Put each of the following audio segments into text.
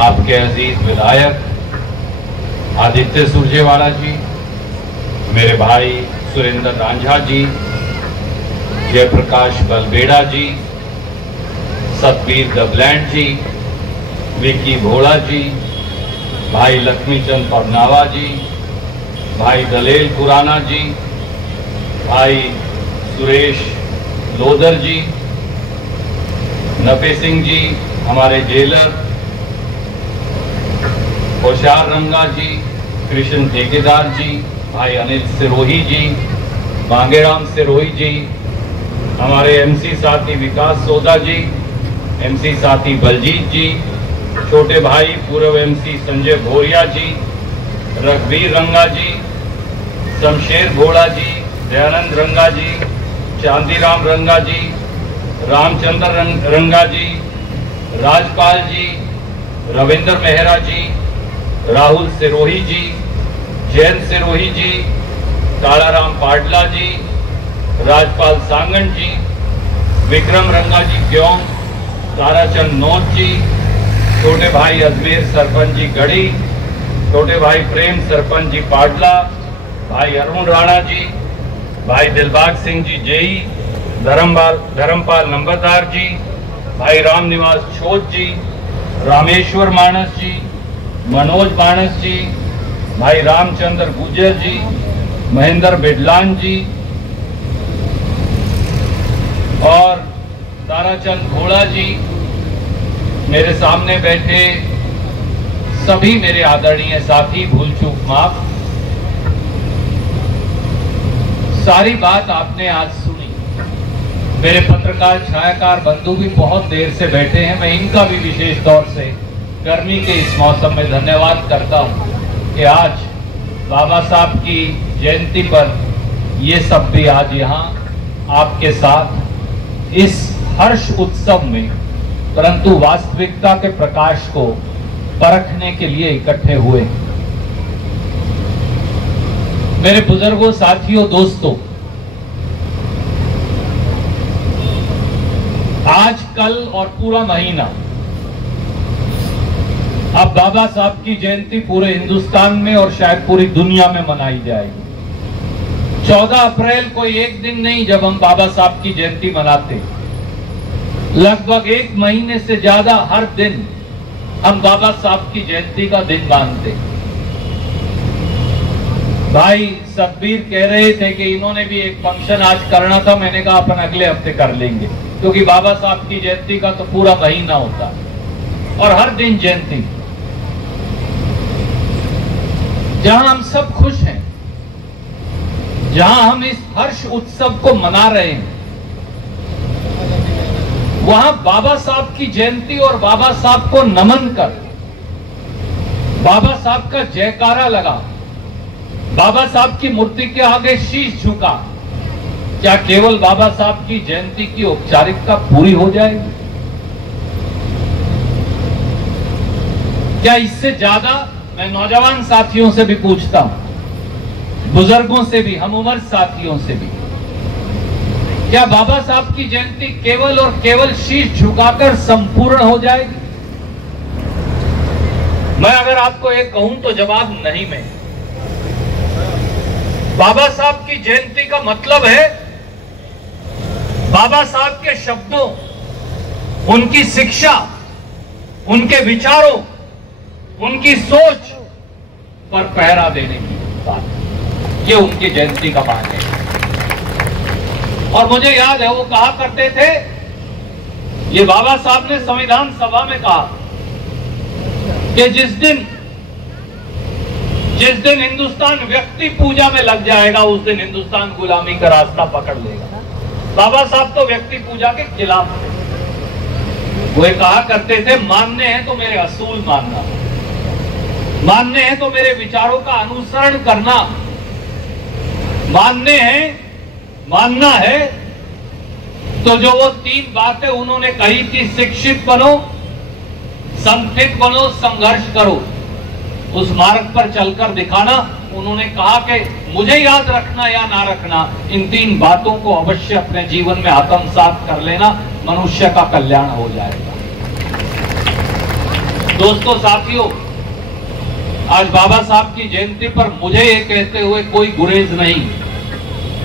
आपके अजीज विधायक आदित्य सुरजेवाला जी, मेरे भाई सुरेंद्र रांझा जी, जयप्रकाश बलबेड़ा जी, सतबीर दबलैंड जी, विकी भोला जी, भाई लक्ष्मीचंद पवनावा जी, भाई दलेल खुराना जी, भाई सुरेश लोदर जी, नफे सिंह जी, हमारे जेलर, होशियार रंगा जी, कृष्ण ठेकेदार जी, भाई अनिल सिरोही जी, मांगेराम सिरोही जी, हमारे एमसी साथी विकास सोदा जी, एमसी साथी बलजीत जी, छोटे भाई पूर्व एमसी संजय भोरिया जी, रघुवीर रंगा जी, शमशेर घोड़ा जी, दयानंद रंगा जी, चांदीराम रंगा जी, रामचंद्र रंगा जी, राजपाल जी, रविंद्र मेहरा जी, राहुल सिरोही जी, जयंत सिरोही जी, कालाराम पाडला जी, राजपाल सांगन जी, विक्रम रंगा जी क्यों, ताराचंद नौत जी, छोटे भाई अजमेर सरपंच जी गढ़ी, छोटे भाई प्रेम सरपंच जी पाडला, भाई अरुण राणा जी, भाई दिलबाग सिंह जी जेई, धर्मपाल नंबरदार जी, भाई राम निवास छोट जी, रामेश्वर मानस जी, मनोज मानस जी, भाई रामचंद्र गुजर जी, महेंद्र बिडलान जी और ताराचंद घोड़ा जी, मेरे सामने बैठे सभी मेरे आदरणीय साथी, भूल चूक माफ। सारी बात आपने आज सुनी। मेरे पत्रकार छायाकार बंधु भी बहुत देर से बैठे हैं, मैं इनका भी विशेष तौर से गर्मी के इस मौसम में धन्यवाद करता हूं कि आज बाबा साहब की जयंती पर ये सब भी आज यहाँ आपके साथ इस हर्ष उत्सव में, परंतु वास्तविकता के प्रकाश को परखने के लिए इकट्ठे हुए। मेरे बुजुर्गों, साथियों, दोस्तों, आज कल और पूरा महीना अब बाबा साहब की जयंती पूरे हिंदुस्तान में और शायद पूरी दुनिया में मनाई जाएगी। 14 अप्रैल को एक दिन नहीं जब हम बाबा साहब की जयंती मनाते, लगभग एक महीने से ज्यादा हर दिन हम बाबा साहब की जयंती का दिन मानते। भाई सतबीर कह रहे थे कि इन्होंने भी एक फंक्शन आज करना था, मैंने कहा अपन अगले हफ्ते कर लेंगे, क्योंकि बाबा साहब की जयंती का तो पूरा महीना होता और हर दिन जयंती। जहां हम सब खुश हैं, जहां हम इस हर्ष उत्सव को मना रहे हैं, वहां बाबा साहब की जयंती और बाबा साहब को नमन कर, बाबा साहब का जयकारा लगा, बाबा साहब की मूर्ति के आगे शीश झुका, क्या केवल बाबा साहब की जयंती की औपचारिकता पूरी हो जाएगी? क्या इससे ज्यादा? मैं नौजवान साथियों से भी पूछता हूं, बुजुर्गों से भी, हम उम्र साथियों से भी, क्या बाबा साहब की जयंती केवल और केवल शीश झुकाकर संपूर्ण हो जाएगी? मैं अगर आपको एक कहूं तो जवाब नहीं में। बाबा साहब की जयंती का मतलब है बाबा साहब के शब्दों, उनकी शिक्षा, उनके विचारों, उनकी सोच पर पहरा देने की बात। ये उनकी जयंती का मान है। और मुझे याद है वो कहा करते थे, ये बाबा साहब ने संविधान सभा में कहा कि जिस दिन हिंदुस्तान व्यक्ति पूजा में लग जाएगा, उस दिन हिंदुस्तान गुलामी का रास्ता पकड़ लेगा। बाबा साहब तो व्यक्ति पूजा के खिलाफ थे। वो कहा करते थे, मानने हैं तो मेरे असूल मानना, मानने हैं तो मेरे विचारों का अनुसरण करना, मानना है तो जो वो 3 बातें उन्होंने कही थी, शिक्षित बनो, संस्थित बनो, संघर्ष करो, उस मार्ग पर चलकर दिखाना। उन्होंने कहा कि मुझे याद रखना या ना रखना, इन 3 बातों को अवश्य अपने जीवन में आत्मसात कर लेना, मनुष्य का कल्याण हो जाएगा। दोस्तों, साथियों, आज बाबा साहब की जयंती पर मुझे ये कहते हुए कोई गुरेज नहीं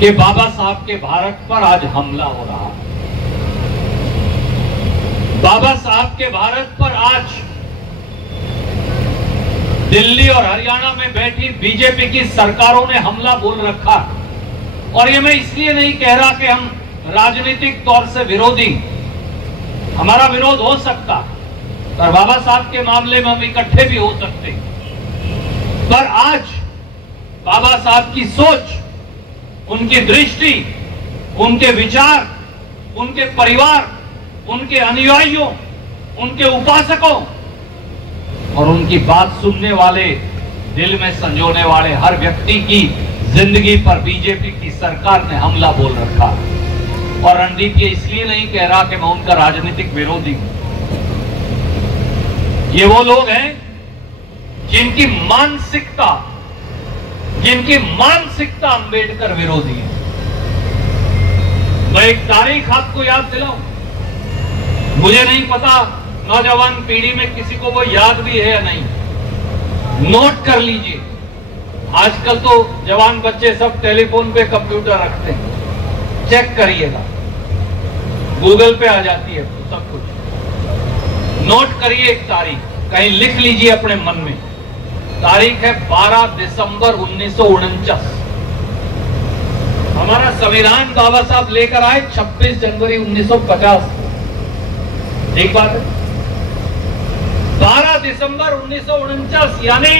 कि बाबा साहब के भारत पर आज हमला हो रहा है। बाबा साहब के भारत पर आज दिल्ली और हरियाणा में बैठी बीजेपी की सरकारों ने हमला बोल रखा है। और ये मैं इसलिए नहीं कह रहा कि हम राजनीतिक तौर से विरोधी, हमारा विरोध हो सकता, पर बाबा साहब के मामले में हम इकट्ठे भी हो सकते। पर आज बाबा साहब की सोच, उनकी दृष्टि, उनके विचार, उनके परिवार, उनके अनुयायियों, उनके उपासकों और उनकी बात सुनने वाले, दिल में संजोने वाले हर व्यक्ति की जिंदगी पर बीजेपी की सरकार ने हमला बोल रखा। और रणदीप ये इसलिए नहीं कह रहा कि मैं उनका राजनीतिक विरोधी हूं। ये वो लोग हैं जिनकी मानसिकता अंबेडकर विरोधी है। मैं एक तारीख आपको याद दिलाऊं, मुझे नहीं पता नौजवान पीढ़ी में किसी को वो याद भी है या नहीं। नोट कर लीजिए, आजकल तो जवान बच्चे सब टेलीफोन पे कंप्यूटर रखते हैं, चेक करिएगा, गूगल पे आ जाती है सब कुछ। नोट करिए एक तारीख, कहीं लिख लीजिए अपने मन में। तारीख है 12 दिसंबर 1949। हमारा संविधान बाबा साहब लेकर आए 26 जनवरी 1950। एक बात है, 12 दिसंबर 1949 यानी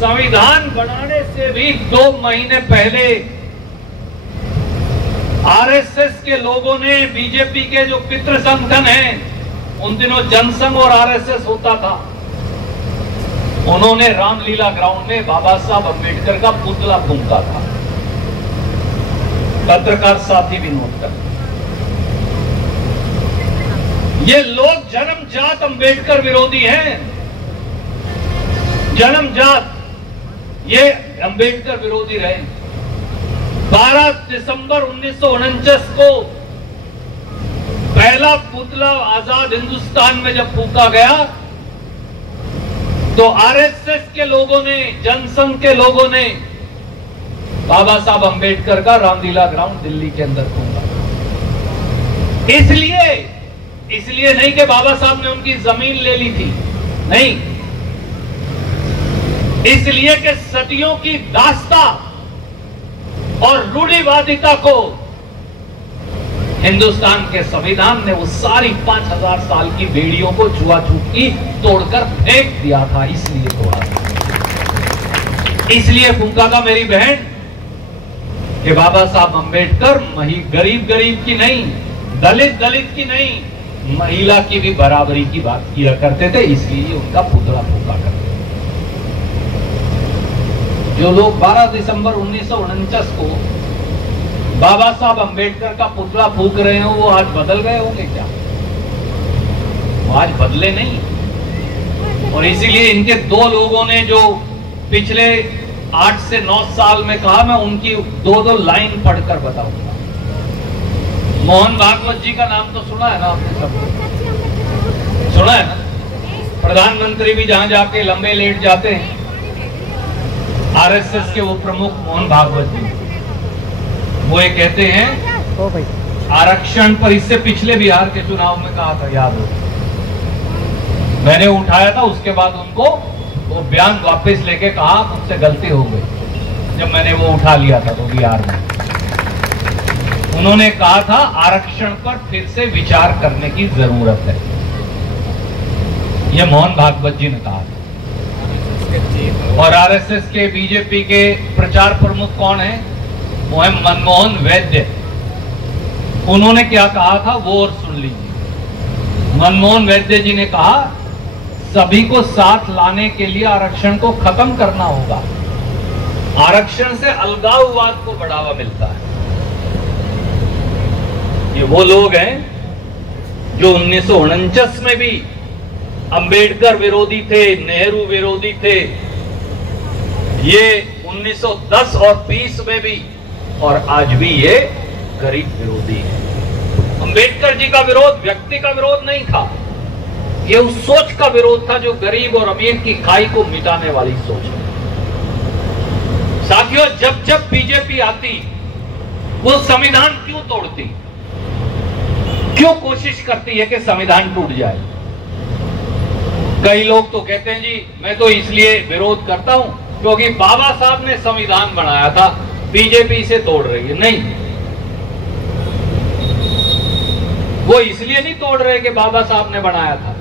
संविधान बनाने से भी 2 महीने पहले आरएसएस के लोगों ने, बीजेपी के जो पितृ संगठन हैं, उन दिनों जनसंघ और आरएसएस होता था, उन्होंने रामलीला ग्राउंड में बाबा साहब अंबेडकर का पुतला फूंका था। पत्रकार साथी भी नोट कर, ये लोग जन्मजात अंबेडकर विरोधी हैं। जन्मजात ये अंबेडकर विरोधी रहे। 12 दिसंबर 1949 को पहला पुतला आजाद हिंदुस्तान में जब फूंका गया तो आरएसएस के लोगों ने, जनसंघ के लोगों ने बाबा साहब अंबेडकर का रामलीला ग्राउंड दिल्ली के अंदर फूंका। इसलिए नहीं कि बाबा साहब ने उनकी जमीन ले ली थी, नहीं, इसलिए कि सदियों की दास्ता और रूढ़िवादिता को हिंदुस्तान के संविधान ने वो सारी 5000 साल की बेड़ियों को छुआछूत की तोड़कर फेंक दिया था, इसलिए तोड़ा था। इसलिए फूंका था मेरी बहन कि बाबा साहब अंबेडकर गरीब की नहीं, दलित की नहीं, महिला की भी बराबरी की बात किया करते थे, इसलिए उनका पुतला फूंका करते थे। जो लोग 12 दिसंबर 1949 को बाबा साहब अंबेडकर का पुतला फूंक रहे हो, वो आज बदल गए होंगे क्या? वो आज बदले नहीं। और इसीलिए इनके 2 लोगों ने जो पिछले 8 से 9 साल में कहा, मैं उनकी 2 लाइन पढ़कर बताऊंगा। मोहन भागवत जी का नाम तो सुना है ना आपने? सब सुना है ना? प्रधानमंत्री भी जहां जाके लंबे लेट जाते हैं, आरएसएस के वो प्रमुख मोहन भागवत जी, वो ये कहते हैं आरक्षण पर, इससे पिछले बिहार के चुनाव में कहा था, याद हो, मैंने उठाया था, उसके बाद उनको वो बयान वापस लेके कहा मुझसे गलती हो गई, जब मैंने वो उठा लिया था तो बिहार में उन्होंने कहा था आरक्षण पर फिर से विचार करने की जरूरत है। यह मोहन भागवत जी ने कहा था। और आरएसएस के, बीजेपी के प्रचार प्रमुख कौन है? वो है मनमोहन वैद्य। उन्होंने क्या कहा था वो और सुन लीजिए। मनमोहन वैद्य जी ने कहा सभी को साथ लाने के लिए आरक्षण को खत्म करना होगा। आरक्षण से अलगाववाद को बढ़ावा मिलता है। ये वो लोग हैं जो 1949 में भी अंबेडकर विरोधी थे, नेहरू विरोधी थे। ये 1910 और 20 में भी और आज भी ये गरीब विरोधी है। अंबेडकर जी का विरोध व्यक्ति का विरोध नहीं था, ये उस सोच का विरोध था जो गरीब और अमीर की खाई को मिटाने वाली सोच है। साथियों, जब जब बीजेपी आती वो संविधान क्यों तोड़ती, क्यों कोशिश करती है कि संविधान टूट जाए? कई लोग तो कहते हैं जी मैं तो इसलिए विरोध करता हूं क्योंकि बाबा साहब ने संविधान बनाया था, बीजेपी इसे तोड़ रही है। नहीं, वो इसलिए नहीं तोड़ रहे कि बाबा साहब ने बनाया था।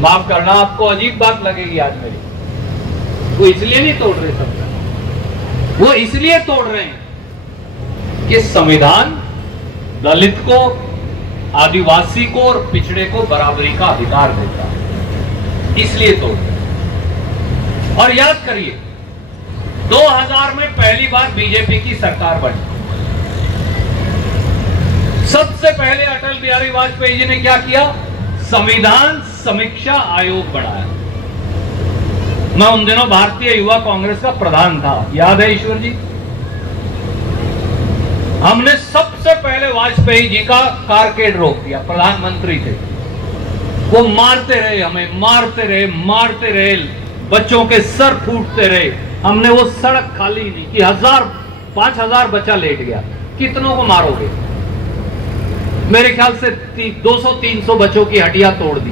माफ करना, आपको अजीब बात लगेगी आज मेरी, वो इसलिए नहीं तोड़ रहे संविधान, वो इसलिए तोड़ रहे हैं कि संविधान दलित को, आदिवासी को और पिछड़े को बराबरी का अधिकार देता है, इसलिए तोड़ रहे हैं। और याद करिए, 2000 में पहली बार बीजेपी की सरकार बनी। सबसे पहले अटल बिहारी वाजपेयी जी ने क्या किया? संविधान समीक्षा आयोग बनाया। मैं उन दिनों भारतीय युवा कांग्रेस का प्रधान था, याद है ईश्वर जी? हमने सबसे पहले वाजपेयी जी का कारकेड रोक दिया, प्रधानमंत्री थे, वो मारते रहे, हमें मारते रहे, बच्चों के सर फूटते रहे, हमने वो सड़क खाली नहीं की। 5000 बच्चा लेट गया, कितनों को मारोगे? मेरे ख्याल से 200-300 बच्चों की हड्डियां तोड़ दी।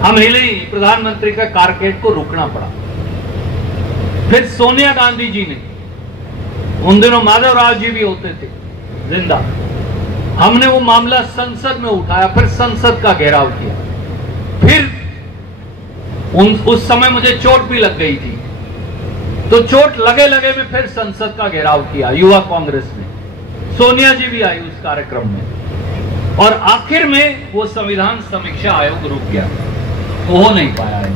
हम हिले ही, प्रधानमंत्री का कारकेड को रुकना पड़ा। फिर सोनिया गांधी जी ने, उन दिनों माधवराव जी भी होते थे जिंदा, हमने वो मामला संसद में उठाया, फिर संसद का घेराव किया। फिर उस समय मुझे चोट भी लग गई थी, तो चोट लगे में फिर संसद का घेराव किया युवा कांग्रेस ने। सोनिया जी भी आई उस कार्यक्रम में, और आखिर में वो संविधान समीक्षा आयोग रुक गया, तो हो नहीं पाया है।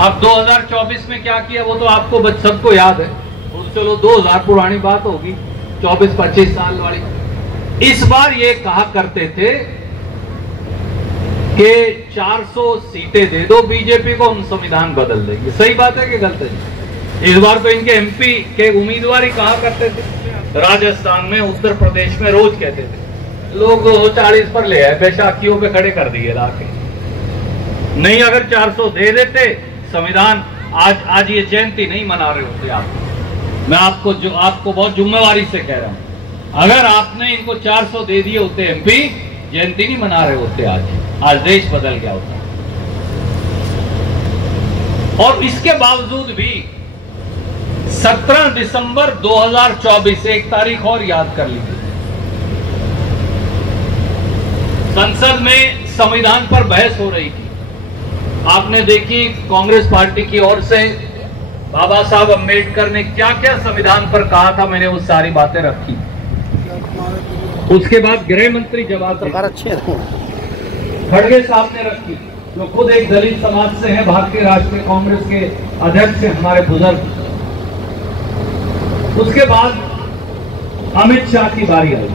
अब 2024 में क्या किया वो तो आपको सबको याद है। चलो 2000 पुरानी बात होगी, 24-25 साल वाली। इस बार ये कहा करते थे कि 400 सीटें दे दो बीजेपी को, हम संविधान बदल देंगे। सही बात है कि गलत है? इस बार तो इनके एमपी के उम्मीदवार ही कहा करते थे। राजस्थान में, उत्तर प्रदेश में रोज कहते थे लोग 240 पर ले आए, बैसाखियों पे खड़े कर दिए लाके। नहीं, अगर 400 दे देते संविधान, आज ये जयंती नहीं मना रहे होते आप। मैं आपको बहुत जिम्मेवारी से कह रहा हूं, अगर आपने इनको 400 दे दिए होते एमपी, जयंती नहीं मना रहे होते आज देश बदल गया होता। और इसके बावजूद भी 17 दिसंबर 2024, एक तारीख और याद कर लीजिए, संसद में संविधान पर बहस हो रही थी। आपने देखी कांग्रेस पार्टी की ओर से बाबा साहब अंबेडकर ने क्या क्या संविधान पर कहा था, मैंने वो सारी बातें रखी। उसके बाद गृह मंत्री जवाब खड़गे साहब ने रखी, जो खुद एक दलित समाज से हैं, भारतीय राष्ट्रीय कांग्रेस के अध्यक्ष हैं हमारे बुजुर्ग। उसके बाद अमित शाह की बारी आई,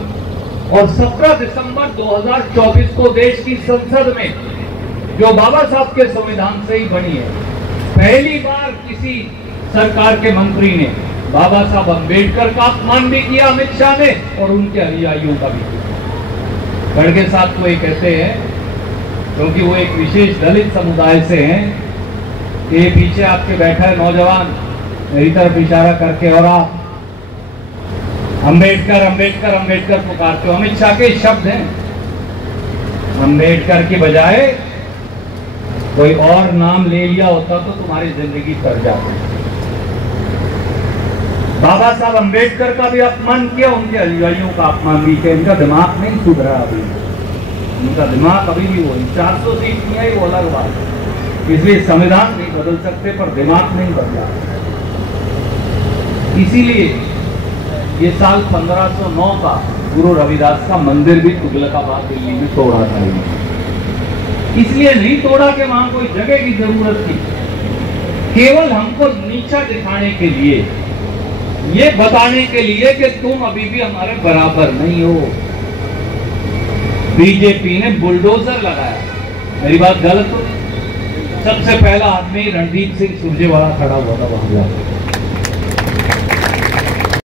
और 17 दिसंबर 2024 को देश की संसद में, जो बाबा साहब के संविधान से ही बनी है, पहली बार किसी सरकार के मंत्री ने बाबा साहब अंबेडकर का अपमान भी किया, अमित शाह ने, और उनके अनुयायियों का भी किया। खड़गे साहब को ये कहते हैं क्योंकि वो एक विशेष दलित समुदाय से हैं। ये पीछे आपके बैठा है नौजवान, मेरी तरफ इशारा करके, और आप अंबेडकर अंबेडकर अंबेडकर पुकारते हो। अमित शाह के शब्द हैं, अंबेडकर की बजाय कोई और नाम ले लिया होता तो तुम्हारी जिंदगी तर जाती। बाबा साहब अंबेडकर का भी अपमान किया, उनके अनुयायियों का अपमान भी किया। इनका दिमाग नहीं सुधरा अभी, उनका दिमाग अभी भी वही। 400 सीट नहीं आई वो अलग बात है, इसलिए संविधान नहीं बदल सकते, पर दिमाग नहीं बदला। इसीलिए ये साल 1509 का गुरु रविदास का मंदिर भी तुगलकाबाद दिल्ली में तोड़ा था। इसलिए नहीं तोड़ा कि वहां कोई जगह की जरूरत थी, केवल हमको नीचा दिखाने के लिए, ये बताने के लिए कि तुम अभी भी हमारे बराबर नहीं हो। बीजेपी ने बुलडोजर लगाया, मेरी बात गलत हो? सबसे पहला आदमी रणदीप सिंह सुरजेवाला खड़ा हुआ था वहां।